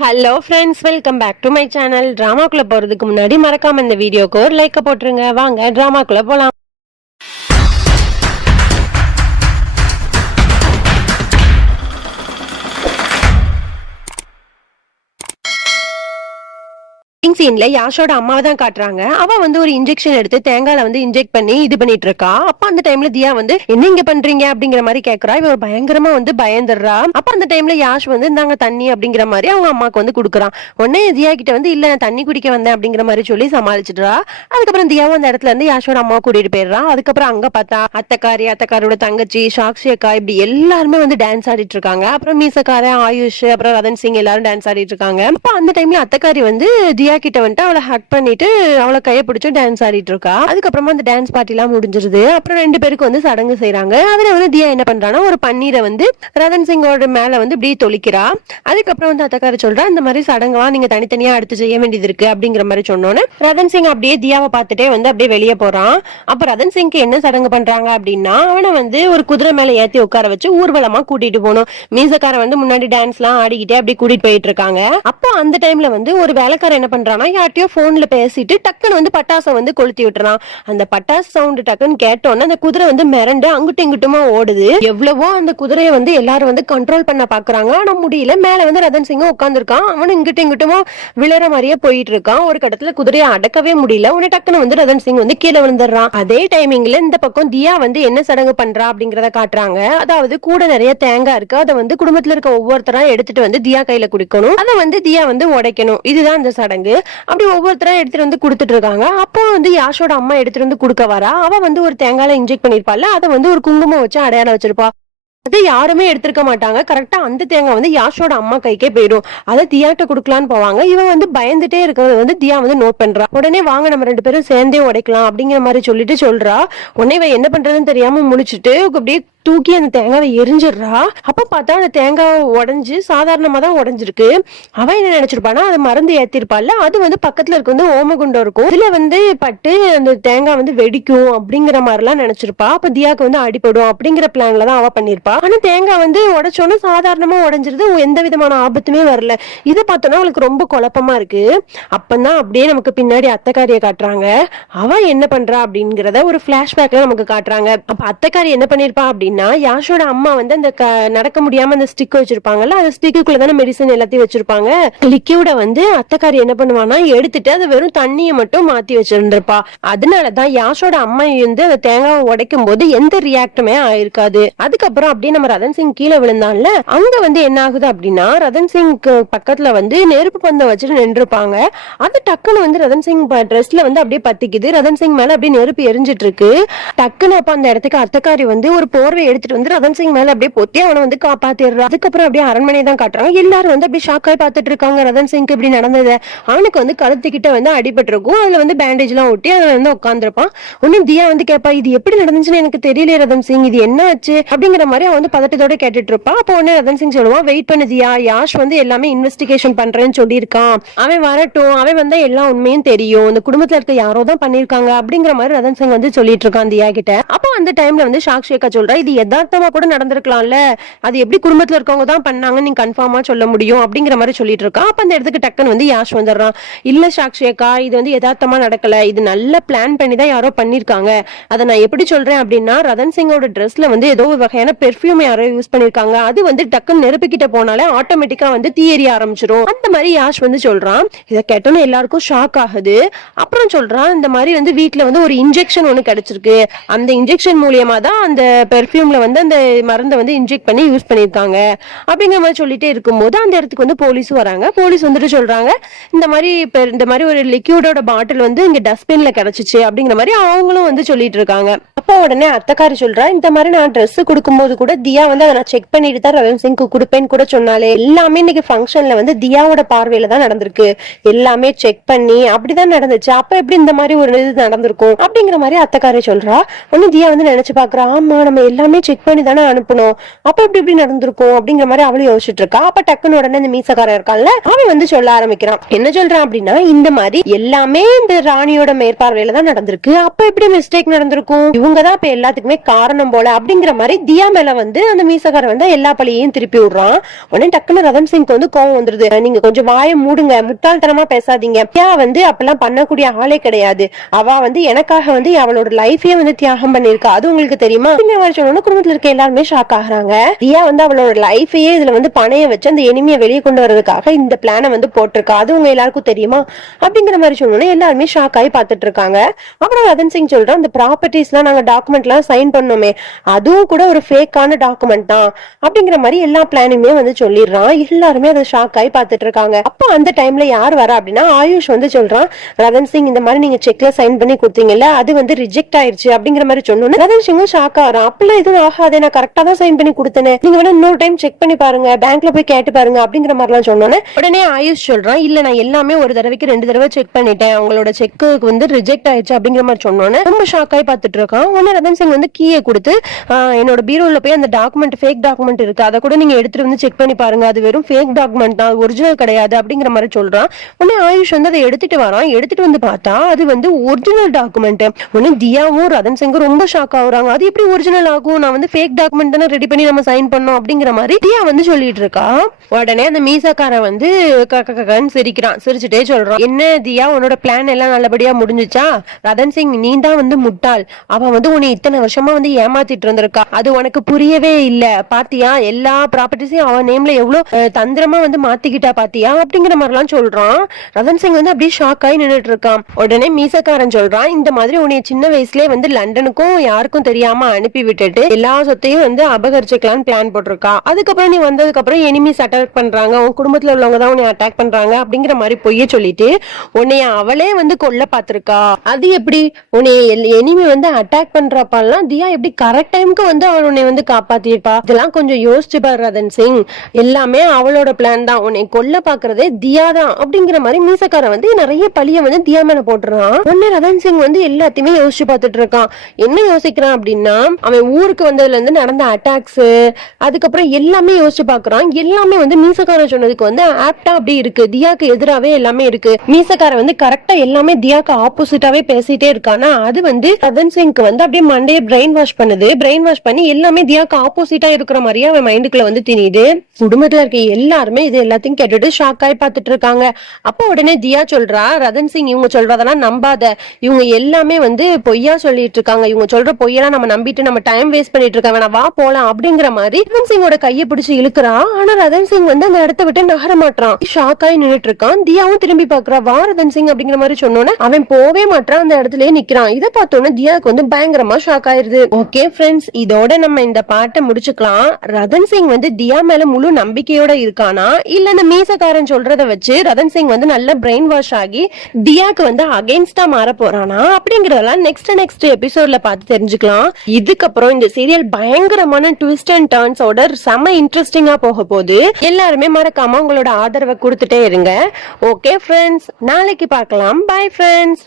Hello friends, welcome back to my channel. டிராமாக்குள்ள போறதுக்கு முன்னாடி மறக்காம இந்த வீடியோக்கு ஒரு லைக் போட்டுருங்க. வாங்க டிராமாக்குள்ள போலாம். சீன்ல யாஷோட அம்மாவை தான் காட்டுறாங்க. அவ வந்து ஒரு இன்ஜெக்ஷன் எடுத்து தேங்காயில வந்து இன்ஜெக்ட் பண்ணி இது பண்ணிட்டு இருக்கா. அப்ப அந்த டைம்ல தியா வந்து என்ன இங்க பண்றீங்க அப்படிங்கிற மாதிரி கேக்குறா. இவ பயங்கரமா வந்து பயந்துடுறா. அப்ப அந்த டைம்ல யாஷ் வந்து இந்தாங்க தண்ணி அப்படிங்கிற மாதிரி அவங்க அம்மாக்கு வந்து குடுக்குறான். உடனே தியா கிட்ட வந்து இல்ல நான் தண்ணி குடிக்க வந்தேன் அப்படிங்கிற மாதிரி சொல்லி சமாளிச்சிடுறா. அதுக்கப்புறம் தியாவும் அந்த இடத்துல இருந்து யாஷோட அம்மா கூட்டிட்டு போயிடுறான். அதுக்கப்புறம் அங்க பார்த்தா அத்தக்காரோட தங்கச்சி சாக்ஷி அக்கா இப்படி எல்லாருமே வந்து டான்ஸ் ஆடிட்டு இருக்காங்க. அப்புறம் மீசக்காரன் ஆயுஷ் அப்புறம் ரதன் சிங் எல்லாரும் டான்ஸ் ஆடிட்டு இருக்காங்க. அப்ப அந்த டைம்ல அத்தக்காரி வந்து தியா கிட்ட வந்துட்டு அவளை ஹக் பண்ணிட்டு அவளை கையை பிடிச்சு டான்ஸ் ஆடிட்டு இருக்கா. அதுக்கப்புறமா அந்த டான்ஸ் பார்ட்டி எல்லாம் முடிஞ்சிருது. அப்புறம் ரெண்டு பேருக்கு வந்து சடங்கு செய்யறாங்க. அதுல வந்து தியா என்ன பண்றான்னா ஒரு பன்னீரை வந்து ரதன் சிங்கோட மேல வந்து இப்படி தொளிக்கிறா. அதுக்கப்புறம் வந்து அத்தக்காரி சொல்றா இந்த மாதிரி சடங்குவா நீங்க தனித்தனியா அடுத்து செய்ய வேண்டியது இருக்கு அப்படிங்கிற மாதிரி சொன்னோன்னு ரதன் சிங் அப்படியே தியாவை பார்த்துட்டே வந்து அப்படியே வெளியே போறான். அப்ப ரதன் சிங்க்கு என்ன சடங்கு பண்றாங்க அப்படின்னா அவனை வந்து ஒரு குதிரை மேல ஏத்தி உட்கார வச்சு ஊர்வலமா கூட்டிட்டு போகணும். மீசக்காரன் வந்து முன்னாடி டான்ஸ் எல்லாம் ஆடிக்கிட்டே அப்படி கூட்டிட்டு போயிட்டு இருக்காங்க. அப்போ அந்த டைம்ல வந்து ஒரு வேலைக்காரன் என்ன பண்றான் யார்ட்டையோ போன்ல பேசிட்டு டக்குன்னு வந்து பட்டாசை வந்து கொளுத்தி விட்டுறான். அந்த பட்டாசு சவுண்ட் டக்குன்னு கேட்டோன்னு அந்த குதிரை வந்து மிரண்டு அங்கிட்டும் இங்கிட்டுமா ஓடுது. எவ்வளவோ அந்த குதிரையை வந்து எல்லாரும் வந்து கண்ட்ரோல் பண்ண பாக்குறாங்க. ஆனா முடியல. மேல வந்து ரதன் சிங் உட்காந்துருக்கான். அவனு இங்கிட்டும் இங்கிட்டுமா விழற மாதிரியே போயிட்டு இருக்கான். ஒரு கடத்துல குதிரையை அடக்கவே முடியல. உடனே டக்குன்னு வந்து ரதன் சிங் வந்து கீழே விழுந்துடுறான். அதே டைமிங்ல இந்த பக்கம் தியா வந்து என்ன சடங்கு பண்றா அப்படிங்கறத காட்டுறாங்க. அதாவது கூட நிறைய தேங்காய் இருக்கு. அதை வந்து குடும்பத்துல இருக்க ஒவ்வொருத்தரா எடுத்துட்டு வந்து தியா கையில குடிக்கணும். அதை வந்து தியா வந்து உடைக்கணும். இதுதான் அந்த சடங்கு. அப்படி ஒவ்வொருத்தரா எடுத்துட்டு வந்து கொடுத்துட்டு இருக்காங்க. அப்போ வந்து யாஷோட அம்மா எடுத்துட்டு வந்து கொடுக்க வரா. அவ வந்து ஒரு தேங்காயில இன்ஜெக்ட் பண்ணிருப்பாள். அதை வந்து ஒரு குங்குமம் வச்சு அடையாளம் வச்சிருப்பா. அது யாருமே எடுத்திருக்க மாட்டாங்க. கரெக்டா அந்த தேங்காய் வந்து யாஷோட அம்மா கைக்கே போயிடும். அதை தியாட்ட குடுக்கலான்னு போவாங்க. இவன் வந்து பயந்துட்டே இருக்கிறது வந்து தியா வந்து நோட் பண்றா. உடனே வாங்க நம்ம ரெண்டு பேரும் சேர்ந்தே உடைக்கலாம் அப்படிங்கிற மாதிரி சொல்லிட்டு சொல்றா. உடனே இவன் என்ன பண்றதுன்னு தெரியாம முடிச்சுட்டு அப்படியே தூக்கி அந்த தேங்காவை எரிஞ்சிடுறா. அப்ப பார்த்தா அந்த தேங்காய் உடஞ்சு சாதாரணமா தான் உடஞ்சிருக்கு. அவன் என்ன நினைச்சிருப்பானா அதை மருந்து ஏத்திருப்பாள். அது வந்து பக்கத்துல இருக்க வந்து ஓமகுண்டம் இருக்கும். இதுல வந்து பட்டு அந்த தேங்காய் வந்து வெடிக்கும் அப்படிங்கிற மாதிரி எல்லாம் நினைச்சிருப்பா. அப்ப தியாக்கு வந்து அடிபடும் அப்படிங்கிற பிளான்ல தான் அவ பண்ணிருப்பா. ஆனா தேங்காய் வந்து உடைச்சோன்னு சாதாரணமா உடைஞ்சிருது. எந்த விதமான ஆபத்துமே வரல. இதை பார்த்தோன்னா அவளுக்கு ரொம்ப குழப்பமா இருக்கு. அப்பதான் அப்படியே நமக்கு பின்னாடி அத்தைக்காரியை காட்டுறாங்க. அவ என்ன பண்றா அப்படிங்கறத ஒரு பிளாஷ்பேக்ல நமக்கு காட்டுறாங்க. அப்ப அத்தைக்காரி என்ன பண்ணிருப்பா அப்படின்னா யாஷோட அம்மா வந்து அந்த நடக்க முடியாம அந்த ஸ்டிக் வச்சிருப்பாங்கல்ல, அந்த ஸ்டிக்குள்ளதான மெடிசன் எல்லாத்தையும் வச்சிருப்பாங்க. லிக்யூட வந்து அத்தைக்காரி என்ன பண்ணுவானா எடுத்துட்டு அதை வெறும் தண்ணியை மட்டும் மாத்தி வச்சிருந்திருப்பா. அதனாலதான் யாஷோட அம்மா வந்து அந்த தேங்காவை உடைக்கும் போது எந்த ரியாக்டுமே ஆயிருக்காது. அதுக்கப்புறம் அப்படியே நம்ம ரதன் சிங் கீழே விழுந்தான்ல, அங்க வந்து என்ன ஆகுது அப்படின்னா ரதன் சிங் பக்கத்துல வந்து நெருப்பு பந்தம் வச்சுட்டு நின்றுப்பாங்க. அது டக்குன்னு வந்து ரதன் சிங் ட்ரெஸ்ல வந்து அப்படியே பத்திக்குது. ரதன் சிங் மேல அப்படியே நெருப்பு எரிஞ்சிட்டு இருக்கு. டக்குன்னு அப்ப அந்த இடத்துக்கு அத்தைக்காரி வந்து ஒரு போர்வை எடுத்துட்டு வந்து ரதன் சிங் மேல அப்படியே பொத்தி அவனை வந்து காப்பாத்திடுறா. அதுக்கப்புறம் அப்படியே அரண்மனை தான் காட்டுறாங்க. எல்லாரும் வந்து அப்படியே ஷாக்காய் பார்த்துட்டு இருக்காங்க ரதன் சிங்க்கு இப்படி நடந்தது. அவனுக்கு வந்து கழுத்துக்கிட்ட வந்து அடிபட்டு இருக்கும். அதுல வந்து பேண்டேஜ் எல்லாம் ஒட்டி அதுல வந்து உட்காந்துருப்பான். ஒன்னும் தியா வந்து கேட்பா இது எப்படி நடந்துச்சுன்னு எனக்கு தெரியல ரதன் சிங், இது என்ன ஆச்சு அப்படிங்கிற மாதிரி அவன் வந்து பதட்டத்தோட கேட்டுட்டு இருப்பான். அப்போ உடனே ரதன் சிங் சொல்லுவான் வெயிட் பண்ணு தியா, யாஷ் வந்து எல்லாமே இன்வெஸ்டிகேஷன் பண்றேன்னு சொல்லியிருக்கான். அவன் வரட்டும், அவன் வந்தா எல்லா உண்மையும் தெரியும். இந்த குடும்பத்துல இருக்க யாரோ தான் பண்ணிருக்காங்க அப்படிங்கிற மாதிரி ரதன் சிங் வந்து சொல்லிட்டு இருக்கான் தியா கிட்ட. அப்போ அந்த டைம்ல வந்து சாக்ஷி அக்கா சொல்றா இது யதார்த்தமா கூட நடந்திருக்கலாம்ல, அது எப்படி குடும்பத்துல இருக்கவங்க தான் பண்ணாங்க நீங்க கன்ஃபார்மா சொல்ல முடியும் அப்படிங்கிற மாதிரி சொல்லிட்டு இருக்கான். அப்ப அந்த இடத்துக்கு டக்குன்னு வந்து யாஷ் வந்துடுறான். இல்ல சாக்ஷி அக்கா, இது வந்து யதார்த்தமா நடக்கல, இது நல்ல பிளான் பண்ணி தான் யாரோ பண்ணிருக்காங்க. அதை நான் எப்படி சொல்றேன் அப்படின்னா ரதன் சிங்கோட ட்ரெஸ்ல வந்து ஏதோ ஒரு வகையான பெர்ஃபியூம் யாரோ யூஸ் பண்ணிருக்காங்க. அது வந்து டக்குன்னு நெருப்பு கிட்ட போனாலே ஆட்டோமேட்டிக்கா வந்து தீயெரிய ஆரம்பிச்சிடும் அந்த மாதிரி யாஷ் வந்து சொல்றான். இதை கேட்டோன்னு எல்லாருக்கும் ஷாக் ஆகுது. அப்புறம் சொல்றான் இந்த மாதிரி வந்து வீட்டுல வந்து ஒரு இன்ஜெக்ஷன் ஒண்ணு கிடைச்சிருக்கு. அந்த இன்ஜெக்ஷன் மூலியமா தான் அந்த பெர்ஃபியூம்ல வந்து அந்த மருந்தை வந்து இன்ஜெக்ட் பண்ணி யூஸ் பண்ணிருக்காங்க அப்படிங்கிற மாதிரி சொல்லிட்டே இருக்கும்போது அந்த இடத்துக்கு வந்து போலீஸ் வராங்க. போலீஸ் வந்துட்டு சொல்றாங்க இந்த மாதிரி ஒரு லிக்யூடோட பாட்டில் வந்து இங்க டஸ்ட்பின்ல கிடைச்சிச்சு அப்படிங்கிற மாதிரி அவங்களும் வந்து சொல்லிட்டு இருக்காங்க. அப்ப உடனே அத்தைக்காரி சொல்றா இந்த மாதிரி நான் ட்ரெஸ் கொடுக்கும்போது கூட தியா வந்து அதை நான் செக் பண்ணிட்டு தான் ரதன் சிங்க்கு கொடுப்பேன்னு கூட சொன்னாலே. எல்லாமே இன்னைக்கு ஃபங்க்ஷன்ல வந்து தியாவோட பார்வையில தான் நடந்திருக்கு. எல்லாமே செக் பண்ணி அப்படிதான் நடந்துச்சு. அப்ப எப்படி இந்த மாதிரி ஒரு இது நடந்திருக்கும் அப்படிங்கிற மாதிரி அத்தைக்காரி சொல்றா. ஒன்னு தியா வந்து நினைச்சு பாக்குறா, ஆமா நம்ம எல்லாமே செக் பண்ணி தானே அனுப்பணும், அப்ப எப்படி நடந்திருக்கும் அப்படிங்கிற மாதிரி அவளும் யோசிச்சுட்டு இருக்கா. அப்ப டக்குன்னு உடனே இந்த மீசக்காரன் இருக்கான்ல அவன் வந்து சொல்ல ஆரம்பிக்கிறான். என்ன சொல்றான் அப்படின்னா இந்த மாதிரி எல்லாமே இந்த ராணியோட மேற்பார்வையில தான் நடந்திருக்கு. அப்ப எப்படி மிஸ்டேக் நடந்திருக்கும், இவங்க இவங்கதான் இப்ப எல்லாத்துக்குமே காரணம் போல அப்படிங்கிற மாதிரி தியா மேல வந்து அந்த மீசக்காரன் வந்து எல்லா பழியையும் திருப்பி விடுறான். உடனே டக்குன்னு ரதன் சிங்க்கு வந்து கோவம் வந்துருது. நீங்க கொஞ்சம் வாயை மூடுங்க, முட்டாள்தனமா பேசாதீங்க. தியா வந்து அப்பெல்லாம் பண்ணக்கூடிய ஆளே கிடையாது. அவ வந்து எனக்காக வந்து அவளோட லைஃபே வந்து தியாகம் பண்ணிருக்கா, அது உங்களுக்கு தெரியுமா? குடும்பத்துல இருக்க எல்லாருமே ஷாக் ஆகுறாங்க. தியா வந்து அவளோட லைஃபையே இதுல வந்து பணைய வச்சு அந்த எனிமையை வெளியே கொண்டு வரதுக்காக இந்த பிளான வந்து போட்டிருக்கா, அது உங்க எல்லாருக்கும் தெரியுமா அப்படிங்கிற மாதிரி சொன்னோன்னே எல்லாருமே ஷாக் ஆகி பாத்துட்டு இருக்காங்க. அப்புறம் ரதன் சிங் சொல்றோம், அந்த ப்ராப்பர்ட்டிஸ் எல்லாம் நாங்க டாக்குமெண்ட் எல்லாம் சைன் பண்ணோமே அதுவும் கூட ஒரு ஃபேக்கான டாக்குமெண்ட் தான் அப்படிங்கிற மாதிரி எல்லா பிளானுமே வந்து சொல்லிடுறான். எல்லாருமே அதை ஷாக் ஆகி பாத்துட்டு இருக்காங்க. அப்ப அந்த டைம்ல யார் வர அப்படின்னா ஆயுஷ் வந்து சொல்றான், ரதன் சிங் இந்த மாதிரி நீங்க செக்ல சைன் பண்ணி கொடுத்தீங்கல்ல அது வந்து ரிஜெக்ட் ஆயிருச்சு அப்படிங்கிற மாதிரி சொன்னோன்னு ரதன் சிங்கும் ஷாக் ஆகிறான். அப்பெல்லாம் எதுவும் ஆகாது, நான் கரெக்டா தான் சைன் பண்ணி கொடுத்தேன், நீங்க வேணா இன்னொரு டைம் செக் பண்ணி பாருங்க, பேங்க்ல போய் கேட்டு பாருங்க அப்படிங்கிற மாதிரி எல்லாம் சொன்னோன்னே உடனே ஆயுஷ் சொல்றான், இல்ல நான் எல்லாமே ஒரு தடவைக்கு 2 தடவை செக் பண்ணிட்டேன், உங்களோட செக்கு வந்து ரிஜெக்ட் ஆயிடுச்சு அப்படிங்கிற மாதிரி சொன்னோன்னே ரொம்ப ஷாக் ஆகி பாத்துட்டு இருக்கான். உடனே ரதன் சிங் வந்து கீயை கொடுத்து என்னோட பீரோல போய் அந்த டாக்குமெண்ட் ஃபேக் டாக்குமெண்ட் இருக்கு, அதை கூட நீங்க எடுத்துட்டு வந்து செக் பண்ணி பாருங்க, அது வெறும் ஃபேக் டாக்குமெண்ட் தான், ஒரிஜினல் கிடையாது அப்படிங்கிற மாதிரி சொல்றான். உடனே ஆயுஷ் வந்து அதை எடுத்துட்டு வரான். எடுத்துட்டு வந்து பார்த்தா அது வந்து ஒரிஜினல் டாக்குமெண்ட். உடனே தியாவும் ரதன் சிங்கும் ரொம்ப ஷாக் ஆகுறாங்க. அது எப்படி ஒரிஜினல் ஆகும், நான் வந்து ஃபேக் டாக்குமெண்ட் தானே ரெடி பண்ணி நம்ம சைன் பண்ணோம் அப்படிங்கிற மாதிரி தியா வந்து சொல்லிட்டு இருக்கா. உடனே அந்த மீசாக்காரன் வந்து கக்கன்னு சிரிக்கிறான். சிரிச்சுட்டே சொல்றான், என்ன தியா உன்னோட பிளான் எல்லாம் நல்லபடியா முடிஞ்சுச்சா? ரதன் சிங் நீ தான் வந்து முட்டாள், அவன் வந்து உன்னை இத்தனை வருஷமா வந்து ஏமாத்திட்டு இருந்திருக்கா, அது உனக்கு புரியவே இல்ல பாத்தியா, எல்லா ப்ராப்பர்ட்டிஸையும் அவன் நேம்ல எவ்வளவு தந்திரமா வந்து மாத்திக்கிட்டா பாத்தியா அப்படிங்கிற மாதிரி எல்லாம் சொல்றான். ரதன் சிங் வந்து அப்படியே ஷாக் ஆகி நின்றுட்டு இருக்கான். உடனே மீசக்காரன் சொல்றான், இந்த மாதிரி உன்னை சின்ன வயசுலயே வந்து லண்டனுக்கும் யாருக்கும் தெரியாம அனுப்பி விட்டுட்டு எல்லா சொத்தையும் வந்து அபகரிச்சுக்கலான்னு பிளான் போட்டிருக்கா, அதுக்கப்புறம் நீ வந்ததுக்கு அப்புறம் எனிமீஸ் அட்டாக் பண்றாங்க, உன் குடும்பத்துல உள்ளவங்க தான் உன்னை அட்டாக் பண்றாங்க அப்படிங்கிற மாதிரி பொய்ய சொல்லிட்டு உன்னைய அவளே வந்து கொல்ல பாத்திருக்கா, அது எப்படி உன்னை எனிமி வந்து அட்டாக் பண்றப்பெல்லாம் தியா எப்படி கரெக்ட் டைமுக்கு வந்து அவள் உன்னை வந்து காப்பாத்திருப்பா, இதெல்லாம் கொஞ்சம் யோசிச்சு பாரு ரதன் சிங், எல்லாமே அவளோட பிளான் தான், உன்னை கொல்ல பாக்குறதே தியா தான் அப்படிங்கிற மாதிரி மீசக்காரன் வந்து நிறைய பழிய வந்து தியா மேல போட்டுறான். உடனே ரதன் சிங் வந்து எல்லாத்தையுமே யோசிச்சு பார்த்துட்டு இருக்கான். என்ன யோசிக்கிறான் அப்படின்னா, அவன் ஊருக்கு வந்ததுல இருந்து நடந்த அட்டாக்ஸ் அதுக்கப்புறம் எல்லாமே யோசிச்சு பாக்குறான். எல்லாமே வந்து மீசக்காரன் சொன்னதுக்கு வந்து ஆப்டா அப்படி இருக்கு, தியாக்கு எதிராவே எல்லாமே இருக்கு. மீசக்காரன் வந்து கரெக்டா எல்லாமே தியாக்கு ஆப்போசிட்டாவே பேசிட்டே இருக்கானா, அது வந்து ரதன் சிங்க்கு வந்து அப்படியே மண்டையை பிரெயின் வாஷ் பண்ணுது. பிரெயின் வாஷ் பண்ணி எல்லாமே தியாக்கு ஆப்போசிட்டா இருக்கிற மாதிரியே அவன் மைண்டுக்குள்ள வந்து திணிது. குடும்பத்துல இருக்க எல்லாருமே இது எல்லாத்தையும் கேட்டுட்டு ஷாக் ஆகி பார்த்துட்டு இருக்காங்க. அப்போ உடனே தியா சொல்றா, ரதன் சிங் இவங்க சொல்றதெல்லாம் நம்பாத, இவங்க எல்லாமே வந்து பொய்யா சொல்லிட்டு இருக்காங்க, இவங்க சொல்ற பொய்யெல்லாம் நம்ம நம்பிட்டு நம்ம டைம் வேஸ்ட் பண்ணிட்டு இருக்க வேணா, வா போலாம் அப்படிங்கிற மாதிரி ரதன் சிங்கோட கையை பிடிச்சு இழுக்கிறான். ஆனா ரதன் சிங் வந்து அந்த இடத்த விட்டு நகர மாட்டான். ஷாக் ஆகி நின்னுட்டு இருக்கான். தியாவும் திரும்பி பாக்குறா, வா ரதன் சிங் அப்படிங்கிற மாதிரி சொன்னோன்னே அவன் போவே மாட்டான், அந்த இடத்துலயே நிக்கிறான். இதை பார்த்தோன்னே தியாவுக்கு வந்து பயங்கரமா ஷாக் ஆயிருது. ஓகே ஃப்ரெண்ட்ஸ், இதோட நம்ம இந்த பாட்டை முடிச்சுக்கலாம். ரதன் சிங் வந்து தியா மேல முழு நம்பிக்கையோட இருக்கானா, இல்ல இந்த மீசக்காரன் சொல்றத வச்சு ரதன் சிங் வந்து நல்ல பிரெயின் வாஷ் ஆகி தியாக்கு வந்து அகைன்ஸ்டா மாற போறானா அப்படிங்கறதெல்லாம் நெக்ஸ்ட் எபிசோட்ல பார்த்து தெரிஞ்சுக்கலாம். இதுக்கப்புறம் இந்த சீரியல் பயங்கரமான ட்விஸ்ட் அண்ட் டர்ன்ஸோட செம இன்ட்ரெஸ்டிங்கா போக போகுது. எல்லாருமே மறக்காம உங்களோட ஆதரவை கொடுத்துட்டே இருங்க. ஓகே ஃப்ரெண்ட்ஸ், நாளைக்கு பார்க்கலாம். Bye friends.